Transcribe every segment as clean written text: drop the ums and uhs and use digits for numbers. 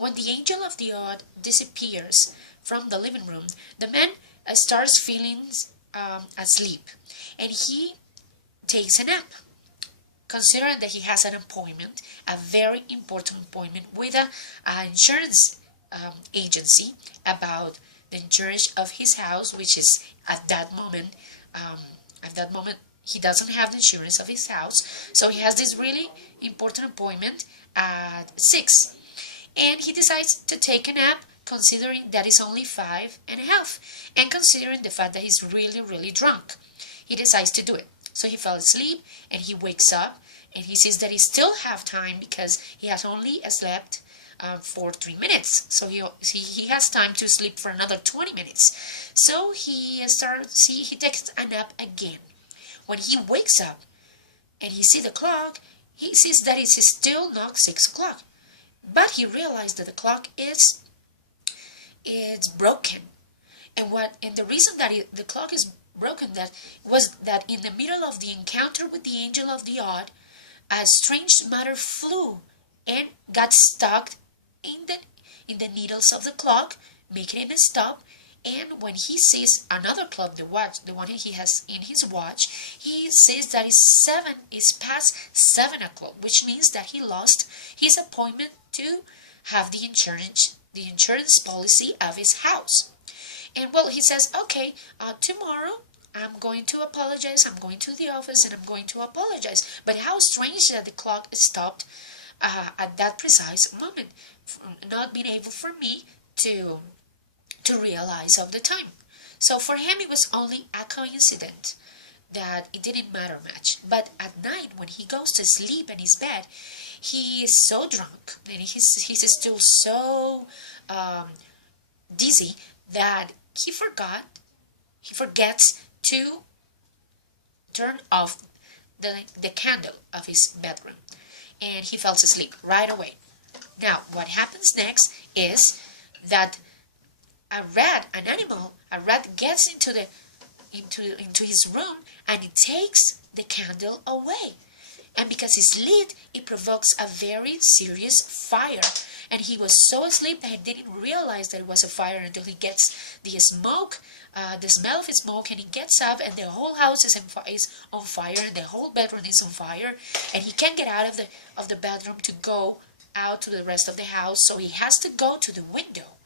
when the angel of the odd disappears from the living room, the man starts feeling asleep, and he takes a nap, considering that he has an appointment, a very important appointment with an insurance agency about the insurance of his house, which is um, at that moment he doesn't have the insurance of his house, so he has this really important appointment at 6, and he decides to take a nap, considering that it's only 5:30, and considering the fact that he's really, really drunk. He decides to do it. So he fell asleep, and he wakes up, and he sees that he still have time because he has only slept for 3 minutes. So he has time to sleep for another 20 minutes. So he takes a nap again. When he wakes up and he sees the clock, he sees that it's still not 6 o'clock. But he realized that the clock is it's broken. And the reason that the clock is broken that was that in the middle of the encounter with the angel of the odd, a strange matter flew and got stuck in the needles of the clock, making it stop. And when he sees another clock, the watch, the one he has in his watch, he says that is past 7 o'clock, which means that he lost his appointment to have the insurance policy of his house. And well, he says, okay, tomorrow I'm going to apologize. I'm going to the office and I'm going to apologize. But how strange that the clock stopped at that precise moment, not being able for me to realize of the time. So for him, it was only a coincidence that it didn't matter much. But at night, when he goes to sleep in his bed, he is so drunk and he's still so dizzy that he forgets to turn off the candle of his bedroom, and he falls asleep right away. Now, what happens next is that a rat gets into his room, and it takes the candle away. And because it's lit, it provokes a very serious fire. And he was so asleep that he didn't realize that it was a fire until he gets the smoke, the smell of smoke, and he gets up, and the whole house is on fire, and the whole bedroom is on fire, and he can't get out of the bedroom to go out to the rest of the house, so he has to go to the window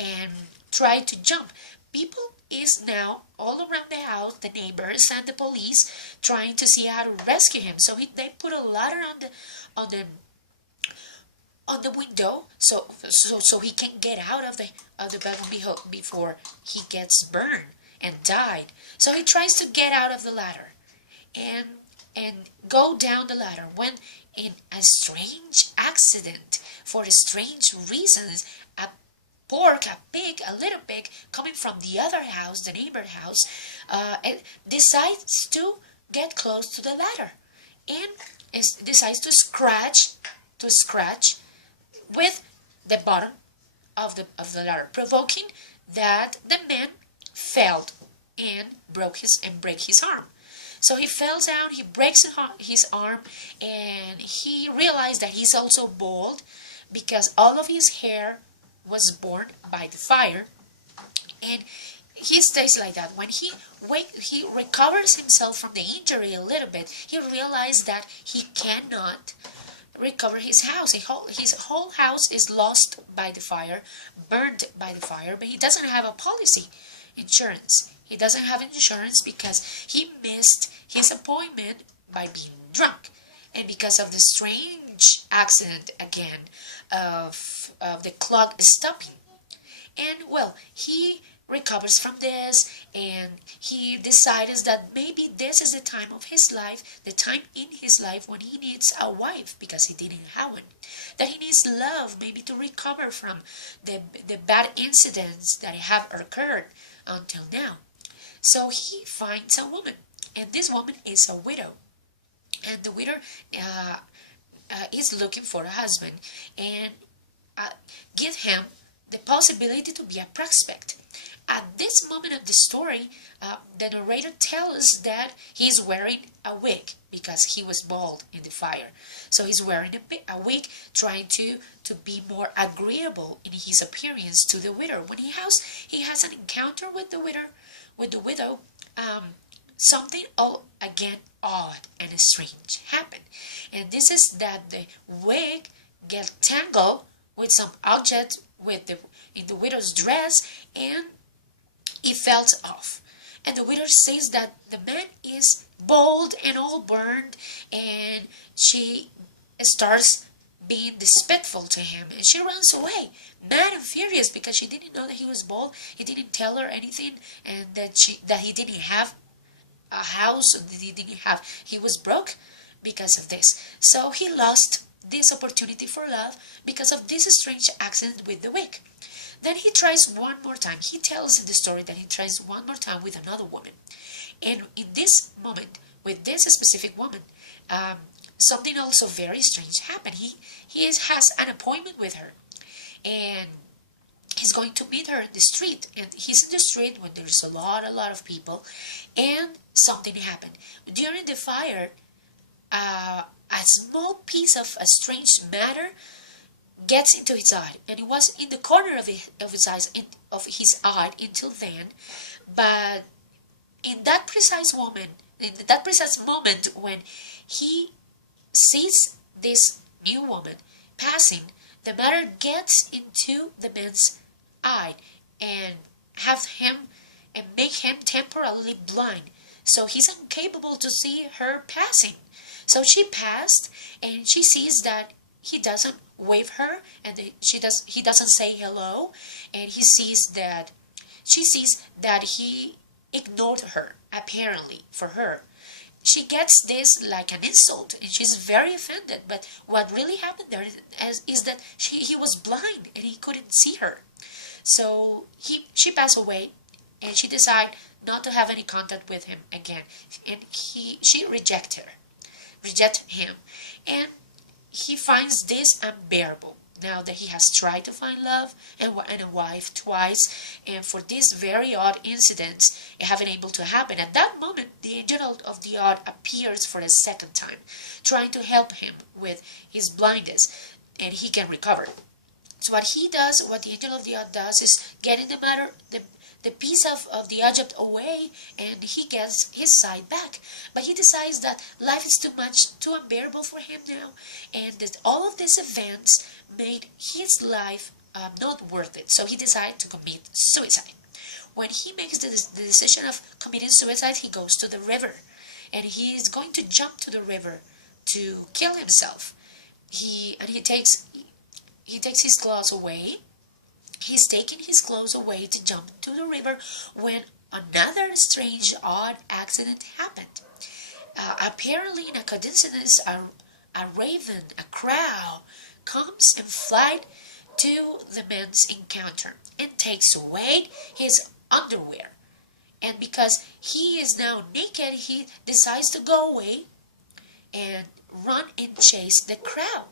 and try to jump. People is now all around the house, the neighbors and the police, trying to see how to rescue him. So they put a ladder on the window, so he can get out of the bedroom before he gets burned and died. So he tries to get out of the ladder and go down the ladder, when in a strange accident, for strange reasons, a little pig coming from the other house, the neighbor house, decides to get close to the ladder and decides to scratch with the bottom of the ladder, provoking that the man fell and break his arm. So he fell down, he breaks his arm, and he realized that he's also bald because all of his hair was burned by the fire, and he stays like that. When he recovers himself from the injury a little bit, he realized that he cannot recover his house. His whole house is lost by the fire, burned by the fire, but he doesn't have a policy insurance. He doesn't have insurance because he missed his appointment by being drunk, and because of the strange accident again of the clock stopping. And well, he recovers from this, and he decides that maybe this is the time of his life, the time in his life when he needs a wife because he didn't have one, that he needs love, maybe to recover from the bad incidents that have occurred until now. So he finds a woman, and this woman is a widow, and the widow is looking for a husband, and give him the possibility to be a prospect. At this moment of the story, the narrator tells us that he's wearing a wig because he was bald in the fire. So he's wearing a wig, trying to be more agreeable in his appearance to the widow. When he has an encounter with the widow, something all again odd and strange happened, and this is that the wig get tangled with some object in the widow's dress, and it fell off. And the widow says that the man is bald and all burned, and she starts being despiteful to him, and she runs away, mad and furious, because she didn't know that he was bald. He didn't tell her anything, and that he didn't have a house, he was broke because of this. So he lost this opportunity for love because of this strange accident with the wig. Then he tries one more time. He tells in the story that he tries one more time with another woman, and in this moment with this specific woman, something also very strange happened. Has an appointment with her, and he's going to meet her in the street, and he's in the street when there's a lot of people, and something happened during the fire. A small piece of a strange matter gets into his eye, and it was in the corner of his eye until then, but in that precise moment when he sees this new woman passing, the matter gets into the man's eye and make him temporarily blind, so he's incapable to see her passing. So she passed, and she sees that he doesn't wave her, and he doesn't say hello, and she sees that he ignored her, apparently, for her. She gets this like an insult, and she's very offended, but what really happened there is that he was blind and he couldn't see her. So she passed away, and she decided not to have any contact with him again, and she reject him, and he finds this unbearable now that he has tried to find love and a wife twice, and for this very odd incidents having able to happen. At that moment, the angel of the odd appears for a second time, trying to help him with his blindness, and he can recover. So what the angel of the odd does is getting the piece of the object away, and he gets his sight back. But he decides that life is too unbearable for him now, and that all of these events made his life not worth it. So he decided to commit suicide. When he makes the decision of committing suicide, he goes to the river, and he is going to jump to the river to kill himself. He takes his clothes away. He's taking his clothes away to jump to the river when another strange, odd accident happened. Apparently, in a coincidence, a raven, a crow, comes and flies to the man's encounter and takes away his underwear. And because he is now naked, he decides to go away and run and chase the crow.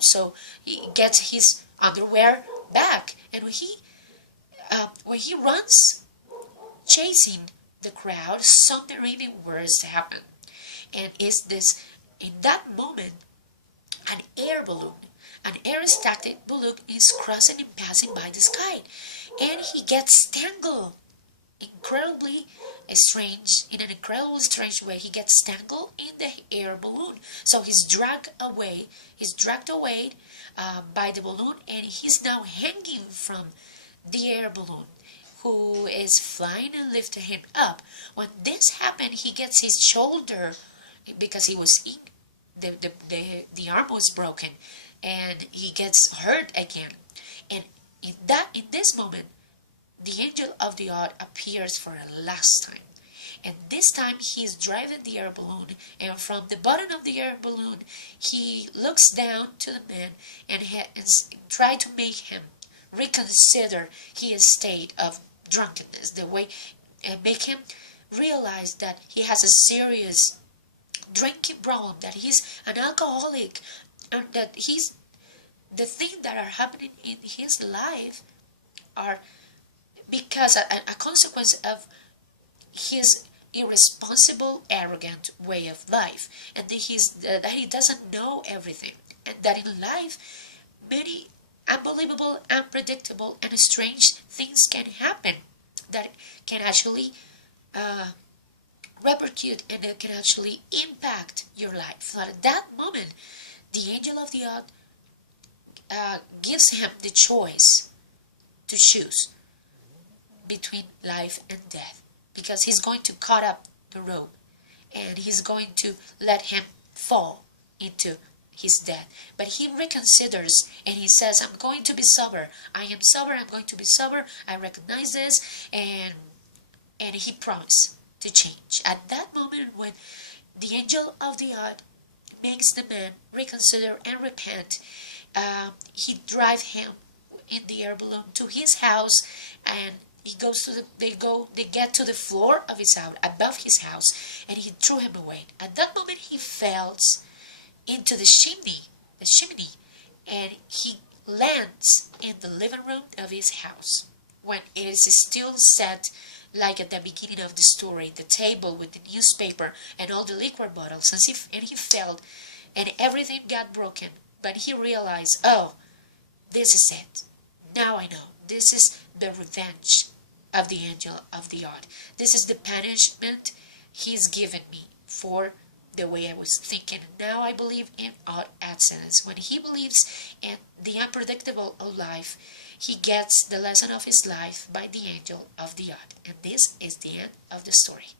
So he gets his underwear back, and when he runs chasing the crowd, something really worse happened. And is this in that moment an air static balloon is crossing and passing by the sky, and he gets tangled in an incredibly strange way. He gets tangled in the air balloon, so he's dragged away by the balloon, and he's now hanging from the air balloon, who is flying and lifting him up. When this happened, he gets his shoulder, because he was in the arm was broken, and he gets hurt again. And in this moment, the angel of the odd appears for a last time, and this time he's driving the air balloon, and from the bottom of the air balloon he looks down to the man and try to make him reconsider his state of drunkenness, the way, and make him realize that he has a serious drinking problem, that he's an alcoholic, and that the things that are happening in his life are because a consequence of his irresponsible, arrogant way of life, and that he doesn't know everything, and that in life many unbelievable, unpredictable, and strange things can happen that can actually repercute and it can actually impact your life. So at that moment, the angel of the odd gives him the choice to choose between life and death, because he's going to cut up the rope and he's going to let him fall into his death. But he reconsiders and he says, I'm going to be sober. I am sober. I'm going to be sober. I recognize this. And he promised to change. At that moment when the angel of the odd makes the man reconsider and repent, he drives him in the air balloon to his house, and he goes to they get to the floor of his house, above his house, and he threw him away. At that moment he falls into the chimney, and he lands in the living room of his house, when it is still set like at the beginning of the story, the table with the newspaper and all the liquor bottles, and he fell, and everything got broken. But he realized, oh, this is it. Now I know. This is the revenge of the angel of the odd. This is the punishment he's given me for the way I was thinking. Now I believe in odd accidents. When he believes in the unpredictable of life, he gets the lesson of his life by the angel of the odd. And this is the end of the story.